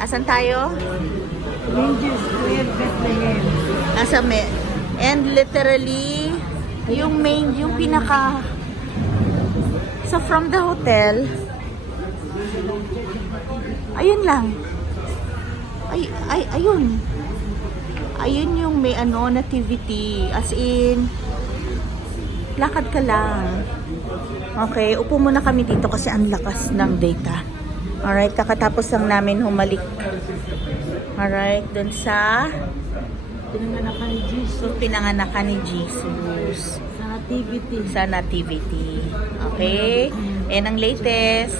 Asan tayo? Manger Square, Bethlehem. Nasa and literally, yung main, yung pinaka... So from the hotel, ayun lang. Ayun. Ayun yung may nativity. As in, lakad ka lang. Okay, upo muna kami dito kasi ang lakas ng data. Alright, kakatapos lang namin humalik. Alright, dun sa Pinanganakan ni Jesus. pinanganakan ni Jesus. Sa nativity. Sa nativity. Okay? And ang latest,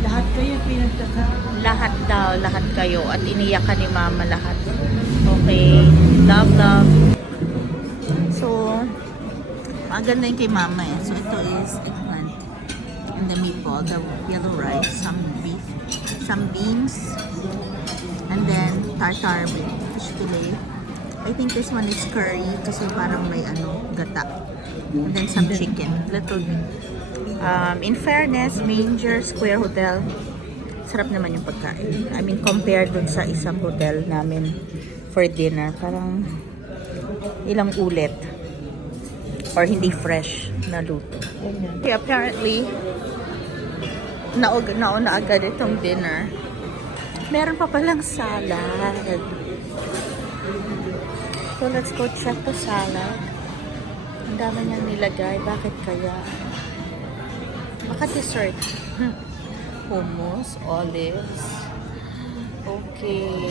Lahat kayo pinagkasama. lahat kayo. At iniyak ka ni Mama lahat. Okay? Love, love. So, maganda yung kay Mama eh. So, ito is eggplant. And the meatball, the yellow rice, some beef, some beans, and then tartar with fish fillet. I think this one is curry kasi parang may gata. And then some chicken, little bit. In fairness, Manger Square Hotel, sarap naman yung pagkain. I mean, compared dun sa isang hotel namin for dinner, parang ilang ulit or hindi fresh na luto. Okay, apparently, nauna agad itong dinner. Meron pa palang salad. So, let's go check the salad. Ang dami niyang nilagay. Bakit kaya? Baka dessert. Hummus, olives. Okay.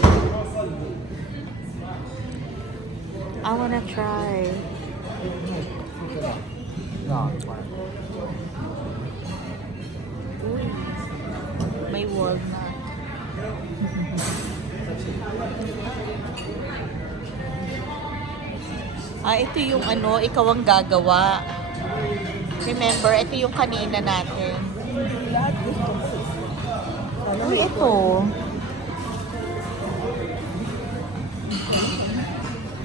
I wanna try. May walnut. Ito yung ikaw ang gagawa. Remember, ito yung kanina natin. Uy, ito.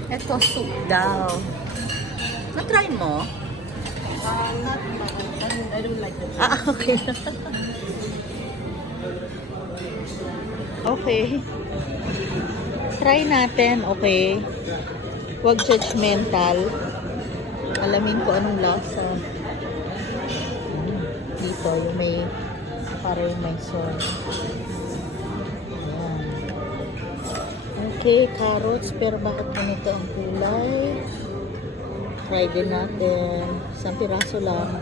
Ito, soup daw. Na-try mo? Not much. I don't like it. Okay. Okay. Try natin, okay? Huwag judgmental. Alamin ko anong lasa. Dito, yung may parang may soy. Ayan. Okay, carrots. Pero bakit ganito ang kulay? Try din natin. Isang piraso lang.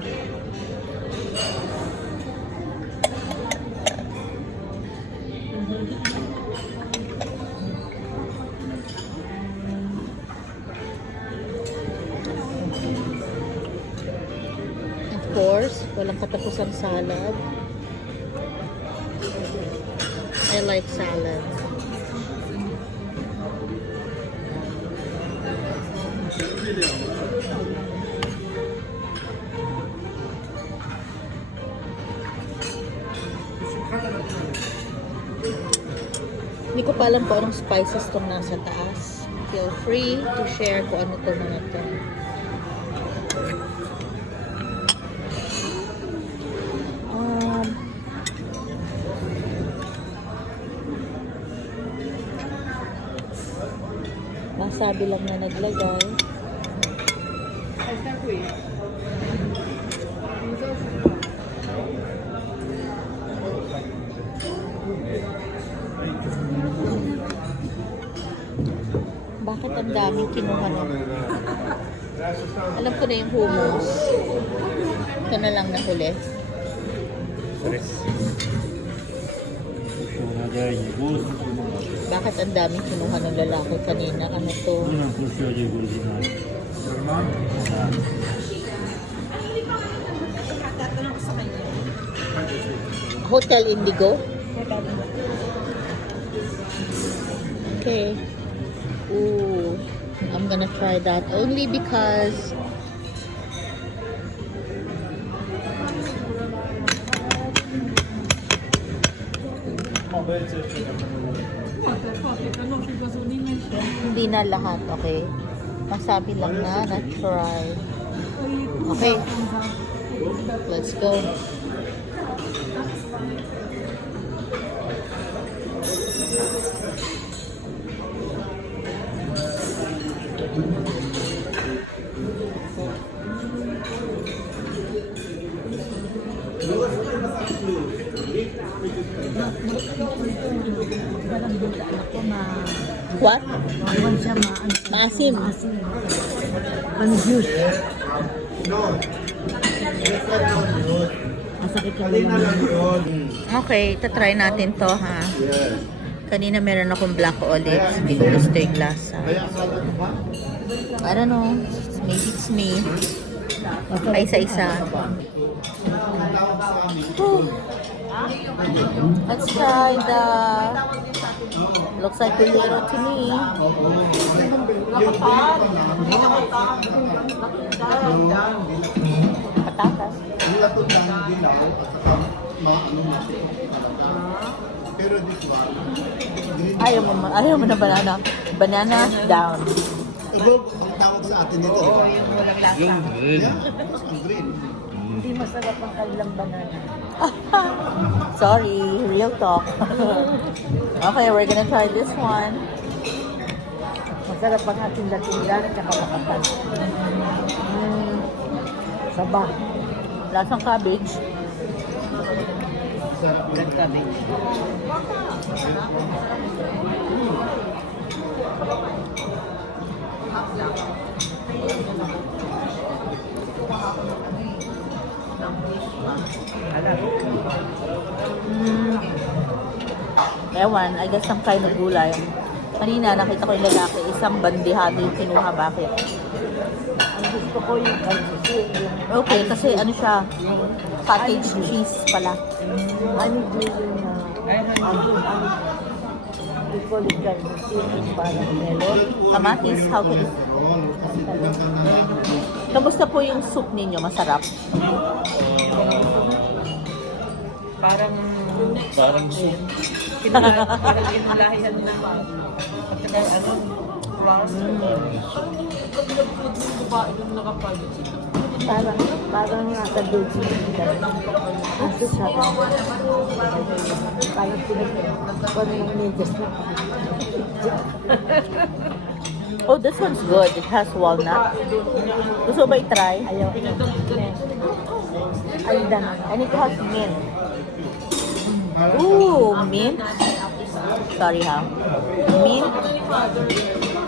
Of course, walang katapusang salad. I like salad. Hindi ko pa alam kung anong spices tong nasa taas. Feel free to share kung ano to mga to. Masabi lang na naglagay. Bakit ang daming kinuha na? Alam ko na yung hummus. Ito na lang nahuli. Bakit ang daming kinuha ng lalaki kanina? Ano to? Hotel Indigo? Okay. Ooh, I'm gonna try that only because hindi na lahat, okay? Masabi lang na try. Okay. Let's go. What? Iwan siya Maasim. Pan-juice. Masakit yung Okay, try natin to ha. Kanina meron akong black olives. Hindi ko gusto yung lasa. I don't know. Maybe it's me. Ay, isa-isa. Let's try the... Looks like potato to me. Patatas. Ayaw mo na banana. Banana down. Rob, ang tawag sa atin dito. Yung green. Ang green. Hindi masarap ang kanilang banana. Sorry, real talk. Okay, we're gonna try this one. Masarap ang ating latindan at makapal. Saba. Lasang cabbage. Ewan, I guess some kind of gulay. Kanina nakita ko yung lalaki, isang bandihado yung kinuha. Bakit? Ang gusto ko yung kalbusi. Okay, kasi ano siya, cottage cheese pala. Ano yung we call it kalbusi. Parang melon. Kamatis, how can it? Kamusta po yung soup ninyo? Masarap? Parang soup. Parang inulahihan na ba? Pagka ano, class. Pag-food ng babae doon nakapagod. Parang nasa dulce. Aso siya. Parang pinag-kuhan ng medyas na. Oh, this one's good. It has walnut. Gusto ba i-try? Ayaw. Alda na. And it has mint. Ooh, mint. Sorry ha. Mint,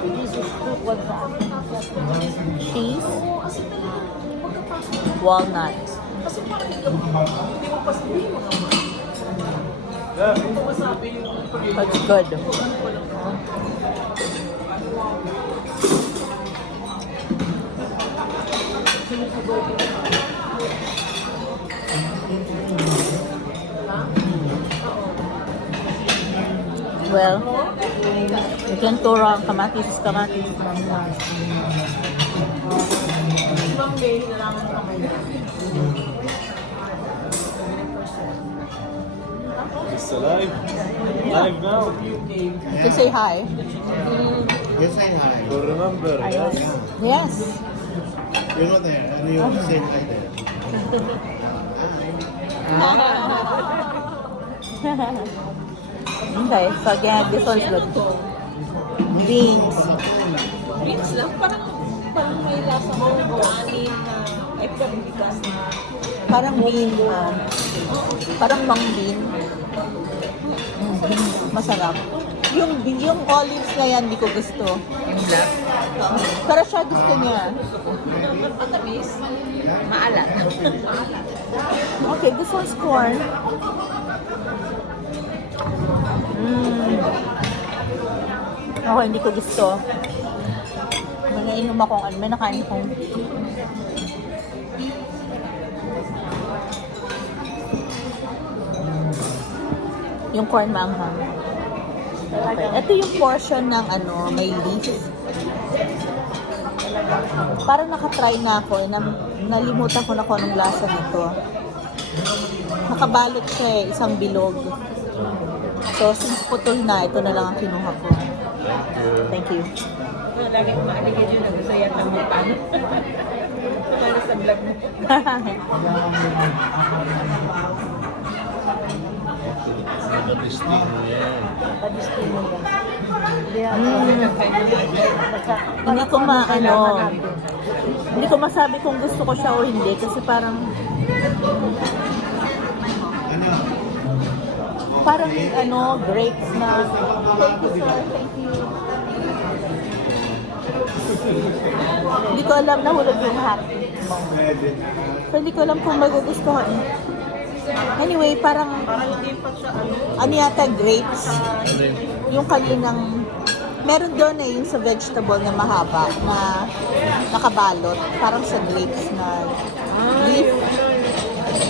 This is cook one sa akin. cheese, walnut. That's good. Well, you can turo ang kamatis. It's alive. Live now. You can say hi. You say hi. So remember, yes. Yes. You're not there. And you say hi there. Okay, so again, this one's good. Beans. Beans lang, parang may lasa mo, kanin na, ay pagbigas na. Parang bean. Parang mang bean. Masarap. Yung olives na yan, di ko gusto. Yung black, Pero siya gusto niya. matamis, maalat. Okay, this one's corn. Okay, hindi ko gusto. May nainom akong ano, may nakain akong yung corn manghang. Okay. Ito yung portion ng ano, may leaf. Parang nakatry na ako, nalimutan ko na kung anong lasa nito. Nakabalot siya eh, isang bilog. So, since putol na, ito na lang ang kinuha ko. Thank you. Lagi ko maaligid yun, nagusaya ng mga paano. Para sa vlog mo. Palestino yan. Palestino ba? Hindi ko hindi ko masabi kung gusto ko siya o hindi kasi parang grapes na. Thank you, sir. Thank you. Hindi ko alam na hulog yung hat mo. So, hindi ko alam kung magugustuhan. Anyway, parang yata grapes. Yung kaninang meron doon yung sa vegetable na mahaba na nakabalot. Parang sa grapes na leaf.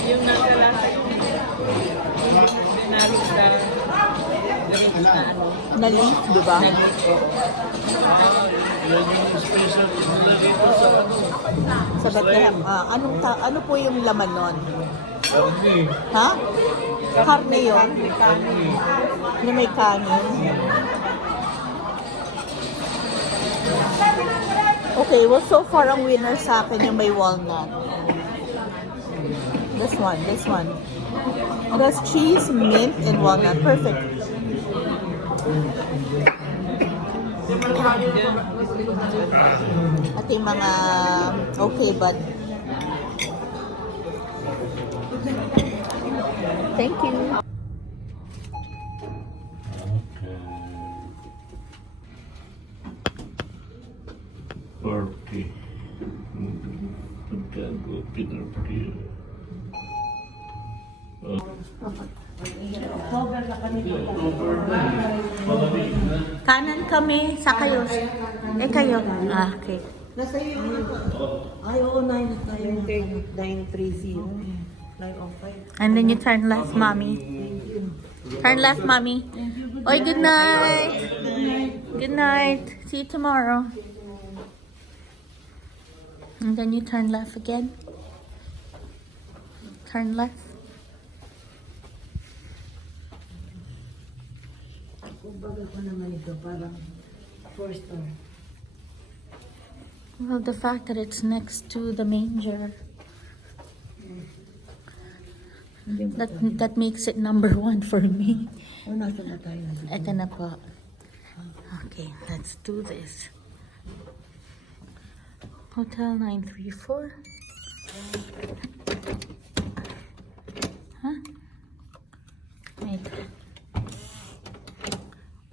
Yung nakalasa yung nalit na grapes na ano. Na leaf, di ba? Yan yung special nila dito sa ano. Sa Bethlehem. Ano po yung laman nun? Karni. Ha? Karne yun? Karni. Na may kanin. Okay, well, so far ang winner sa akin yung may walnut. This one. It has cheese, mint, and walnut. Perfect. At yung mga okay, but thank you. Party. Pagkago, pinarty. Kanan kami sa kayo. Kayo. Okay. Nasa iyo yun. Ay, oo, 930. 905. And then you turn left, mommy. Turn left, mommy. Oy, good night. Good night. See you tomorrow. And then you turn left again. Turn left. Kumbaga ko naman ito, parang 4-star. Well, the fact that it's next to the manger, that makes it number 1 for me. O, nasa na tayo? Ito na po. Okay, let's do this. Hotel 934. Huh? Wait.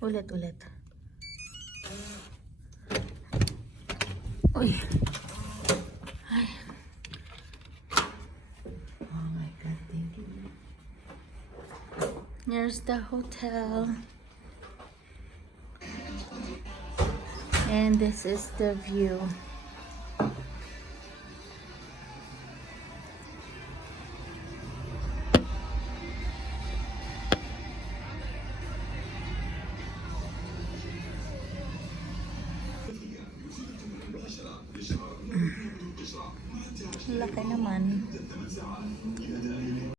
Ulit. Uy. Ay. Oh my God, thank you. Here's the hotel. And this is the view. Laki naman.